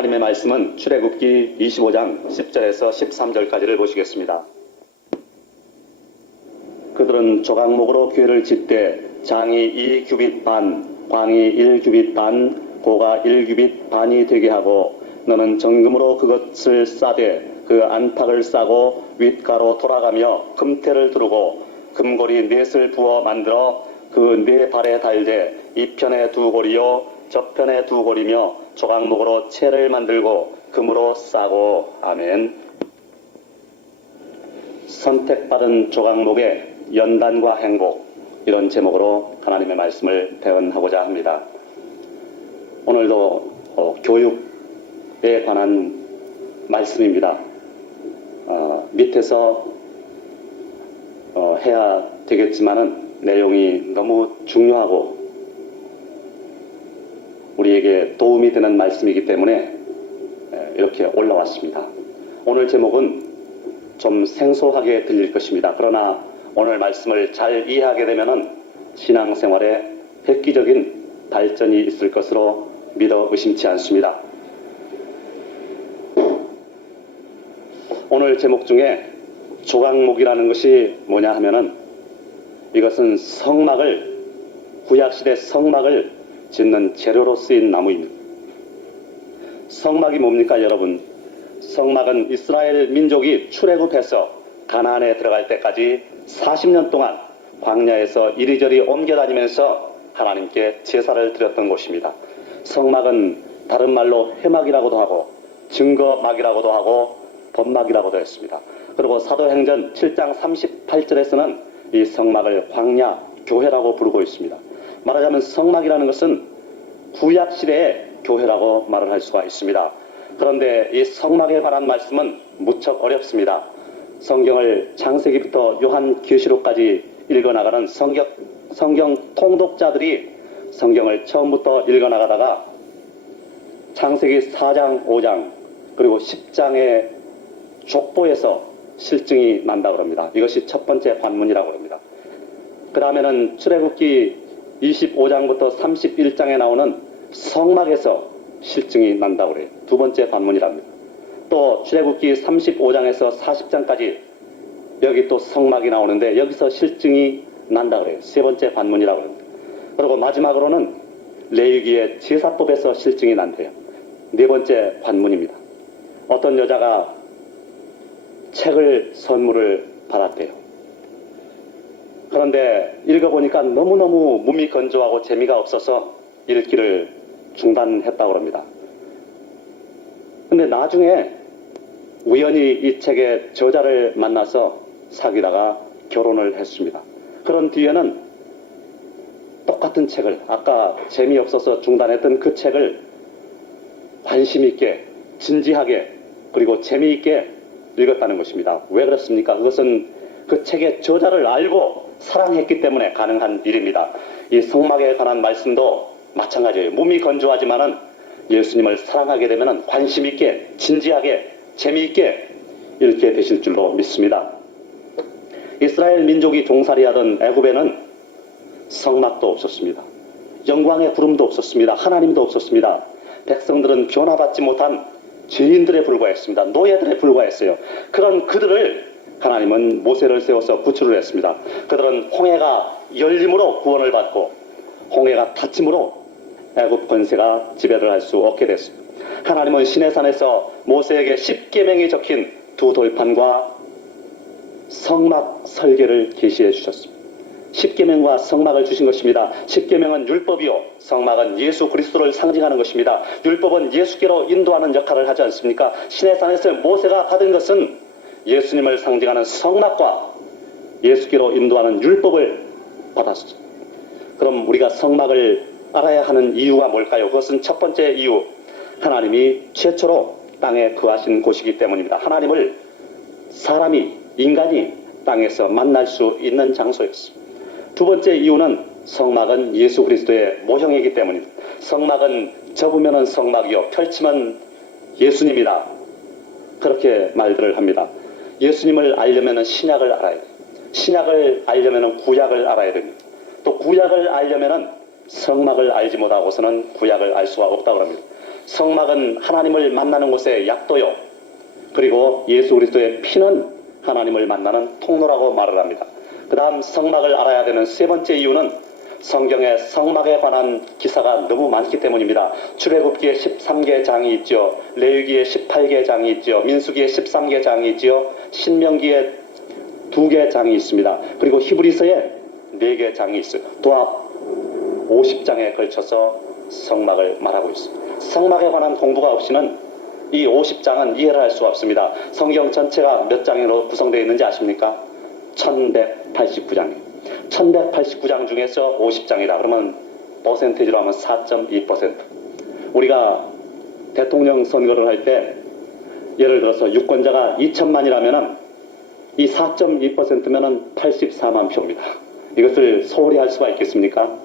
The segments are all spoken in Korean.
하나님의 말씀은 출애굽기 25장 10절에서 13절까지를 보시겠습니다. 그들은 조각목으로 궤를 짓되 장이 2규빗 반, 광이 1규빗 반, 고가 1규빗 반이 되게 하고 너는 정금으로 그것을 싸되 그 안팎을 싸고 윗가로 돌아가며 금태를 두르고 금고리 넷을 부어 만들어 그 네 발에 달되 이편에 두 고리요 저편에 두 고리며 조각목으로 채를 만들고 금으로 싸고. 아멘. 선택받은 조각목의 연단과 행복, 이런 제목으로 하나님의 말씀을 대언하고자 합니다. 오늘도 교육에 관한 말씀입니다. 밑에서 해야 되겠지만은 내용이 너무 중요하고 우리에게 도움이 되는 말씀이기 때문에 이렇게 올라왔습니다. 오늘 제목은 좀 생소하게 들릴 것입니다. 그러나 오늘 말씀을 잘 이해하게 되면은 신앙생활에 획기적인 발전이 있을 것으로 믿어 의심치 않습니다. 오늘 제목 중에 조각목이라는 것이 뭐냐 하면은 이것은 성막을, 구약시대 성막을 짓는 재료로 쓰인 나무입니다. 성막이 뭡니까 여러분? 성막은 이스라엘 민족이 출애굽해서 가나안에 들어갈 때까지 40년 동안 광야에서 이리저리 옮겨다니면서 하나님께 제사를 드렸던 곳입니다. 성막은 다른 말로 회막이라고도 하고 증거막이라고도 하고 법막이라고도 했습니다. 그리고 사도행전 7장 38절에서는 이 성막을 광야 교회라고 부르고 있습니다. 말하자면 성막이라는 것은 구약시대의 교회라고 말을 할 수가 있습니다. 그런데 이 성막에 관한 말씀은 무척 어렵습니다. 성경을 창세기부터 요한계시록까지 읽어나가는 성경 통독자들이 성경을 처음부터 읽어나가다가 창세기 4장, 5장 그리고 10장의 족보에서 실증이 난다고 합니다. 이것이 첫 번째 관문이라고 합니다. 그 다음에는 출애굽기 25장부터 31장에 나오는 성막에서 실증이 난다고 해요. 두 번째 관문이랍니다. 또 출애굽기 35장에서 40장까지 여기 또 성막이 나오는데 여기서 실증이 난다고 해요. 세 번째 관문이라고 합니다. 그리고 마지막으로는 레위기의 제사법에서 실증이 난대요. 네 번째 관문입니다. 어떤 여자가 책을 선물을 받았대요. 그런데 읽어보니까 너무너무 몸이 건조하고 재미가 없어서 읽기를 중단했다고 합니다. 근데 나중에 우연히 이 책의 저자를 만나서 사귀다가 결혼을 했습니다. 그런 뒤에는 똑같은 책을, 아까 재미없어서 중단했던 그 책을 관심 있게, 진지하게, 그리고 재미있게 읽었다는 것입니다. 왜 그렇습니까? 그것은 그 책의 저자를 알고 사랑했기 때문에 가능한 일입니다. 이 성막에 관한 말씀도 마찬가지예요. 몸이 건조하지만은 예수님을 사랑하게 되면 관심 있게, 진지하게, 재미있게 읽게 되실 줄로 믿습니다. 이스라엘 민족이 종살이하던 애굽에는 성막도 없었습니다. 영광의 구름도 없었습니다. 하나님도 없었습니다. 백성들은 변화받지 못한 죄인들에 불과했습니다. 노예들에 불과했어요. 그런 그들을 하나님은 모세를 세워서 구출을 했습니다. 그들은 홍해가 열림으로 구원을 받고 홍해가 닫힘으로 애굽 권세가 지배를 할 수 없게 됐습니다. 하나님은 시내산에서 모세에게 십계명이 적힌 두 돌판과 성막 설계를 계시해 주셨습니다. 십계명과 성막을 주신 것입니다. 십계명은 율법이요, 성막은 예수 그리스도를 상징하는 것입니다. 율법은 예수께로 인도하는 역할을 하지 않습니까? 시내산에서 모세가 받은 것은 예수님을 상징하는 성막과 예수께로 인도하는 율법을 받았습니다. 그럼 우리가 성막을 알아야 하는 이유가 뭘까요? 그것은 첫 번째 이유, 하나님이 최초로 땅에 거하신 곳이기 때문입니다. 하나님을 사람이, 인간이 땅에서 만날 수 있는 장소였습니다. 두 번째 이유는 성막은 예수 그리스도의 모형이기 때문입니다. 성막은 접으면 성막이요, 펼치면 예수님이다. 그렇게 말들을 합니다. 예수님을 알려면 신약을 알아야 돼요. 신약을 알려면 구약을 알아야 됩니다. 또 구약을 알려면 성막을 알지 못하고서는 구약을 알 수가 없다고 합니다. 성막은 하나님을 만나는 곳의 약도요. 그리고 예수 그리스도의 피는 하나님을 만나는 통로라고 말을 합니다. 그 다음 성막을 알아야 되는 세 번째 이유는 성경에 성막에 관한 기사가 너무 많기 때문입니다. 출애굽기에 13개 장이 있죠. 레위기에 18개 장이 있죠. 민수기에 13개 장이 있죠. 신명기에 2개 장이 있습니다. 그리고 히브리서에 4개 장이 있어요. 도합 50장에 걸쳐서 성막을 말하고 있습니다. 성막에 관한 공부가 없이는 이 50장은 이해를 할 수 없습니다. 성경 전체가 몇 장으로 구성되어 있는지 아십니까? 1189장이에요. 1189장 중에서 50장이다. 그러면 퍼센테이지로 하면 4.2%. 우리가 대통령 선거를 할 때 예를 들어서 유권자가 2천만이라면 이 4.2%면 84만 표입니다. 이것을 소홀히 할 수가 있겠습니까?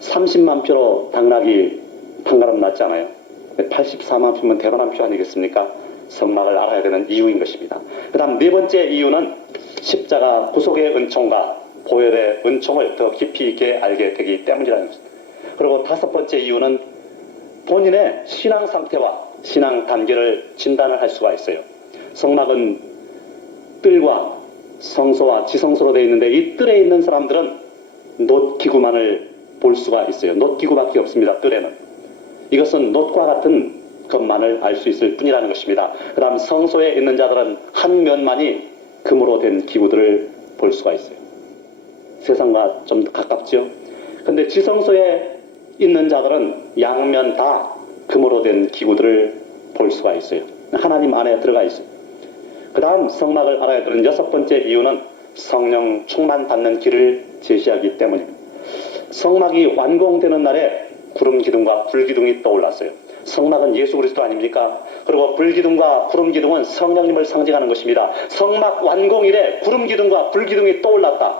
30만 표로 당락이 판가름 났잖아요. 84만 표면 대단한 표 아니겠습니까? 성막을 알아야 되는 이유인 것입니다. 그 다음 네 번째 이유는 십자가 구속의 은총과 보혈의 은총을 더 깊이 있게 알게 되기 때문이라는 것입니다. 그리고 다섯 번째 이유는 본인의 신앙 상태와 신앙 단계를 진단을 할 수가 있어요. 성막은 뜰과 성소와 지성소로 되어 있는데 이 뜰에 있는 사람들은 놋기구만을 볼 수가 있어요. 놋기구밖에 없습니다. 뜰에는. 이것은 놋과 같은 것만을 알 수 있을 뿐이라는 것입니다. 그 다음 성소에 있는 자들은 한 면만이 금으로 된 기구들을 볼 수가 있어요. 세상과 좀 가깝죠. 근데 지성소에 있는 자들은 양면 다 금으로 된 기구들을 볼 수가 있어요. 하나님 안에 들어가 있어요. 그 다음 성막을 알아야 되는 여섯 번째 이유는 성령 충만 받는 길을 제시하기 때문입니다. 성막이 완공되는 날에 구름 기둥과 불 기둥이 떠올랐어요. 성막은 예수 그리스도 아닙니까? 그리고 불 기둥과 구름 기둥은 성령님을 상징하는 것입니다. 성막 완공일에 구름 기둥과 불 기둥이 떠올랐다.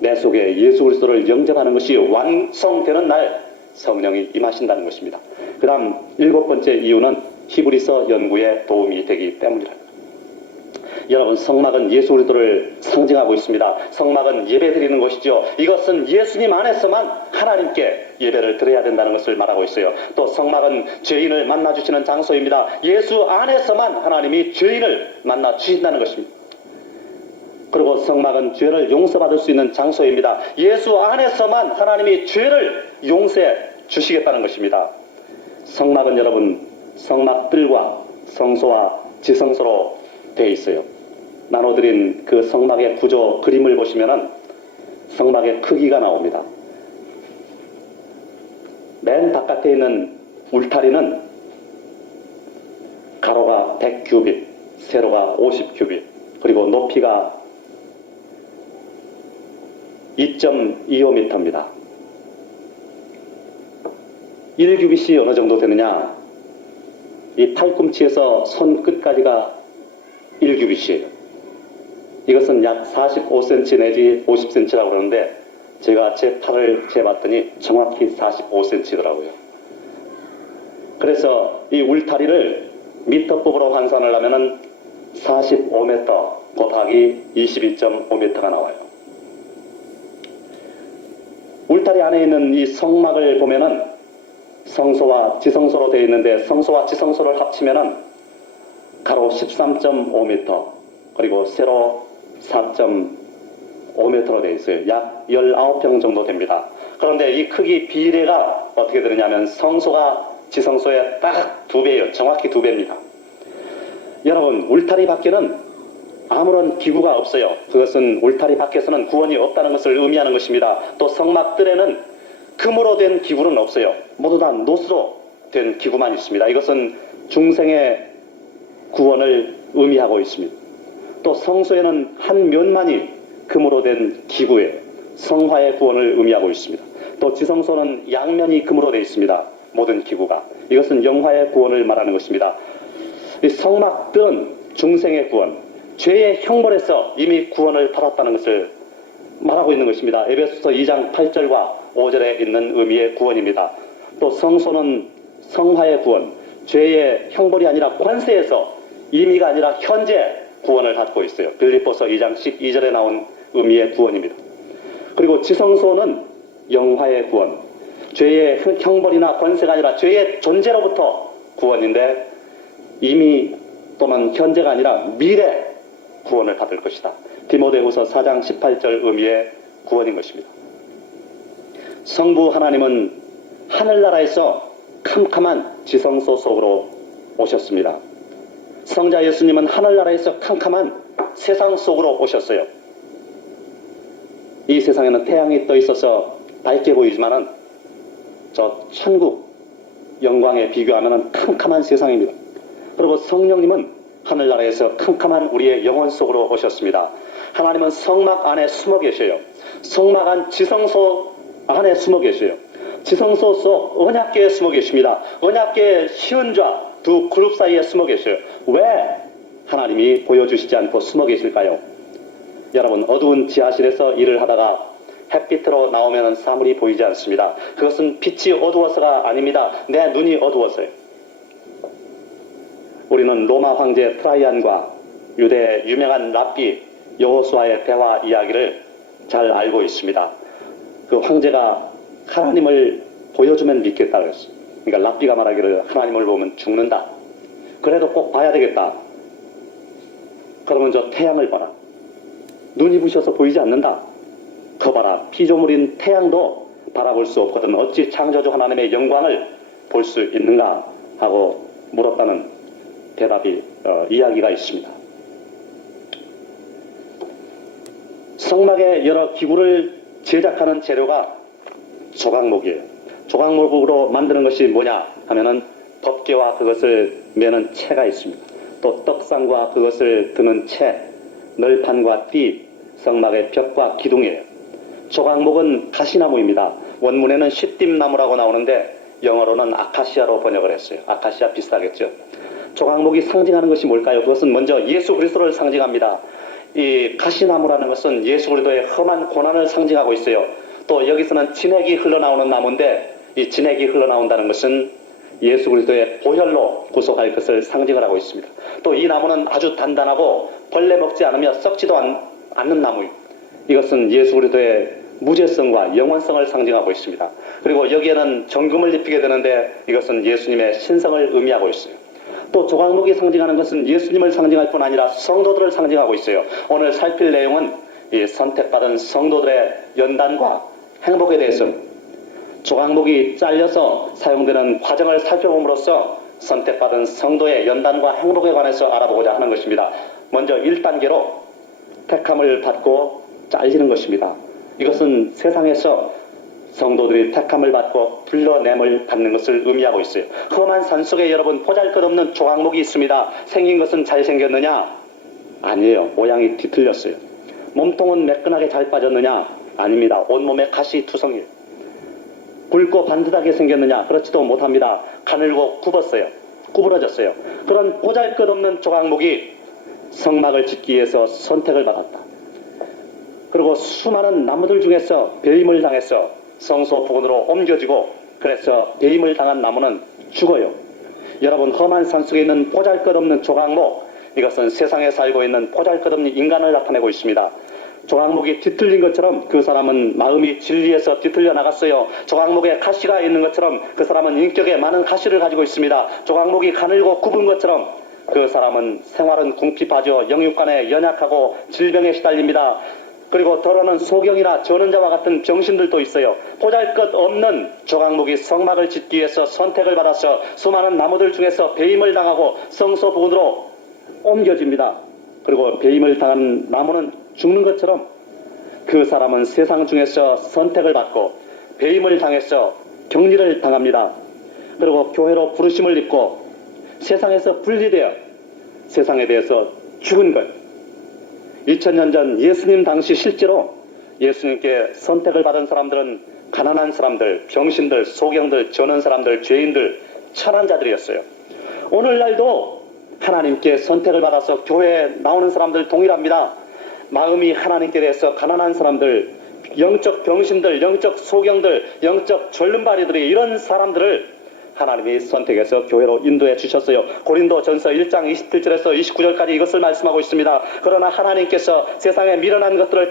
내 속에 예수 그리스도를 영접하는 것이 완성되는 날 성령이 임하신다는 것입니다. 그 다음 일곱 번째 이유는 히브리서 연구에 도움이 되기 때문이다. 여러분, 성막은 예수 그리스도를 상징하고 있습니다. 성막은 예배 드리는 것이죠. 이것은 예수님 안에서만 하나님께 예배를 드려야 된다는 것을 말하고 있어요. 또 성막은 죄인을 만나주시는 장소입니다. 예수 안에서만 하나님이 죄인을 만나주신다는 것입니다. 그리고 성막은 죄를 용서받을 수 있는 장소입니다. 예수 안에서만 하나님이 죄를 용서해 주시겠다는 것입니다. 성막은 여러분, 성막들과 성소와 지성소로 되어 있어요. 나눠드린 그 성막의 구조 그림을 보시면은 성막의 크기가 나옵니다. 맨 바깥에 있는 울타리는 가로가 100규빗, 세로가 50규빗, 그리고 높이가 2.25m입니다. 1규빗이 어느 정도 되느냐? 이 팔꿈치에서 손끝까지가 1규빗이에요. 이것은 약 45cm 내지 50cm라고 그러는데 제가 제 팔을 재봤더니 정확히 45cm더라고요. 그래서 이 울타리를 미터법으로 환산을 하면은 45m 곱하기 22.5m가 나와요. 울타리 안에 있는 이 성막을 보면은 성소와 지성소로 되어 있는데 성소와 지성소를 합치면은 가로 13.5m 그리고 세로 4.5m로 되어 있어요. 약 19평 정도 됩니다. 그런데 이 크기 비례가 어떻게 되느냐면 성소가 지성소의 딱 2배예요. 정확히 2배입니다. 여러분, 울타리 밖에는 아무런 기구가 없어요. 그것은 울타리 밖에서는 구원이 없다는 것을 의미하는 것입니다. 또 성막들에는 금으로 된 기구는 없어요. 모두 다 놋으로 된 기구만 있습니다. 이것은 중생의 구원을 의미하고 있습니다. 또 성소에는 한 면만이 금으로 된 기구에 성화의 구원을 의미하고 있습니다. 또 지성소는 양면이 금으로 되어 있습니다. 모든 기구가. 이것은 영화의 구원을 말하는 것입니다. 이 성막들은 중생의 구원, 죄의 형벌에서 이미 구원을 받았다는 것을 말하고 있는 것입니다. 에베소서 2장 8절과 5절에 있는 의미의 구원입니다. 또 성소는 성화의 구원, 죄의 형벌이 아니라 관세에서 임의가 아니라 현재 구원을 받고 있어요. 빌립보서 2장 12절에 나온 의미의 구원입니다. 그리고 지성소는 영화의 구원, 죄의 형벌이나 권세가 아니라 죄의 존재로부터 구원인데 이미 또는 현재가 아니라 미래 구원을 받을 것이다. 디모데후서 4장 18절 의미의 구원인 것입니다. 성부 하나님은 하늘나라에서 캄캄한 지성소 속으로 오셨습니다. 성자 예수님은 하늘나라에서 캄캄한 세상 속으로 오셨어요. 이 세상에는 태양이 떠 있어서 밝게 보이지만은 저 천국 영광에 비교하면 캄캄한 세상입니다. 그리고 성령님은 하늘나라에서 캄캄한 우리의 영혼 속으로 오셨습니다. 하나님은 성막 안에 숨어 계셔요. 성막 안 지성소 안에 숨어 계셔요. 지성소 속 언약궤에 숨어 계십니다. 언약궤의 시은좌 두 그룹 사이에 숨어 계셔요. 왜 하나님이 보여주시지 않고 숨어 계실까요? 여러분, 어두운 지하실에서 일을 하다가 햇빛으로 나오면 사물이 보이지 않습니다. 그것은 빛이 어두워서가 아닙니다. 내 눈이 어두워서요. 우리는 로마 황제 트라이안과 유대의 유명한 랍비 여호수아의 대화 이야기를 잘 알고 있습니다. 그 황제가 하나님을 보여주면 믿겠다 그랬어요. 그러니까 랍비가 말하기를 하나님을 보면 죽는다. 그래도 꼭 봐야 되겠다. 그러면 저 태양을 봐라. 눈이 부셔서 보이지 않는다. 거 봐라. 피조물인 태양도 바라볼 수 없거든. 어찌 창조주 하나님의 영광을 볼 수 있는가 하고 물었다는 대답이 이야기가 있습니다. 성막의 여러 기구를 제작하는 재료가 조각목이에요. 조각목으로 만드는 것이 뭐냐 하면은 법궤와 그것을 매는 채가 있습니다. 또 떡상과 그것을 드는 채, 널판과 띠, 성막의 벽과 기둥이에요. 조각목은 가시나무입니다. 원문에는 시띠나무라고 나오는데 영어로는 아카시아로 번역을 했어요. 아카시아 비슷하겠죠. 조각목이 상징하는 것이 뭘까요? 그것은 먼저 예수 그리스도를 상징합니다. 이 가시나무라는 것은 예수 그리스도의 험한 고난을 상징하고 있어요. 또 여기서는 진액이 흘러나오는 나무인데 이 진액이 흘러나온다는 것은 예수 그리스도의 보혈로 구속할 것을 상징을 하고 있습니다. 또 이 나무는 아주 단단하고 벌레 먹지 않으며 썩지도 않는 나무입니다. 이것은 예수 그리스도의 무죄성과 영원성을 상징하고 있습니다. 그리고 여기에는 정금을 입히게 되는데 이것은 예수님의 신성을 의미하고 있어요. 또 조각목이 상징하는 것은 예수님을 상징할 뿐 아니라 성도들을 상징하고 있어요. 오늘 살필 내용은 이 선택받은 성도들의 연단과 행복에 대해서 조각목이 잘려서 사용되는 과정을 살펴봄으로써 선택받은 성도의 연단과 행복에 관해서 알아보고자 하는 것입니다. 먼저 1단계로 택함을 받고 잘리는 것입니다. 이것은 세상에서 성도들이 택함을 받고 불러냄을 받는 것을 의미하고 있어요. 험한 산속에 여러분 보잘것없는 조각목이 있습니다. 생긴 것은 잘생겼느냐? 아니에요. 모양이 뒤틀렸어요. 몸통은 매끈하게 잘 빠졌느냐? 아닙니다. 온몸에 가시 투성이에요. 굵고 반듯하게 생겼느냐? 그렇지도 못합니다. 가늘고 구부러졌어요. 그런 보잘것없는 조각목이 성막을 짓기 위해서 선택을 받았다. 그리고 수많은 나무들 중에서 배임을 당해서 성소 부근으로 옮겨지고 그래서 배임을 당한 나무는 죽어요. 여러분, 험한 산속에 있는 보잘것없는 조각목, 이것은 세상에 살고 있는 보잘것없는 인간을 나타내고 있습니다. 조각목이 뒤틀린 것처럼 그 사람은 마음이 진리에서 뒤틀려 나갔어요. 조각목에 가시가 있는 것처럼 그 사람은 인격에 많은 가시를 가지고 있습니다. 조각목이 가늘고 굽은 것처럼 그 사람은 생활은 궁핍하죠. 영육간에 연약하고 질병에 시달립니다. 그리고 더러는 소경이나 전원자와 같은 병신들도 있어요. 보잘것없는 조각목이 성막을 짓기 위해서 선택을 받아서 수많은 나무들 중에서 배임을 당하고 성소 부근으로 옮겨집니다. 그리고 배임을 당한 나무는 죽는 것처럼 그 사람은 세상 중에서 선택을 받고 배임을 당해서 격리를 당합니다. 그리고 교회로 부르심을 입고 세상에서 분리되어 세상에 대해서 죽은 것. 2000년 전 예수님 당시 실제로 예수님께 선택을 받은 사람들은 가난한 사람들, 병신들, 소경들, 저는 사람들, 죄인들, 천한 자들이었어요. 오늘날도 하나님께 선택을 받아서 교회에 나오는 사람들 동일합니다. 마음이 하나님께 대해서 가난한 사람들, 영적 병신들, 영적 소경들, 영적 절름발이들이 이런 사람들을 하나님이 선택해서 교회로 인도해 주셨어요. 고린도전서 1장 27절에서 29절까지 이것을 말씀하고 있습니다. 그러나 하나님께서 세상에 미련한 것들을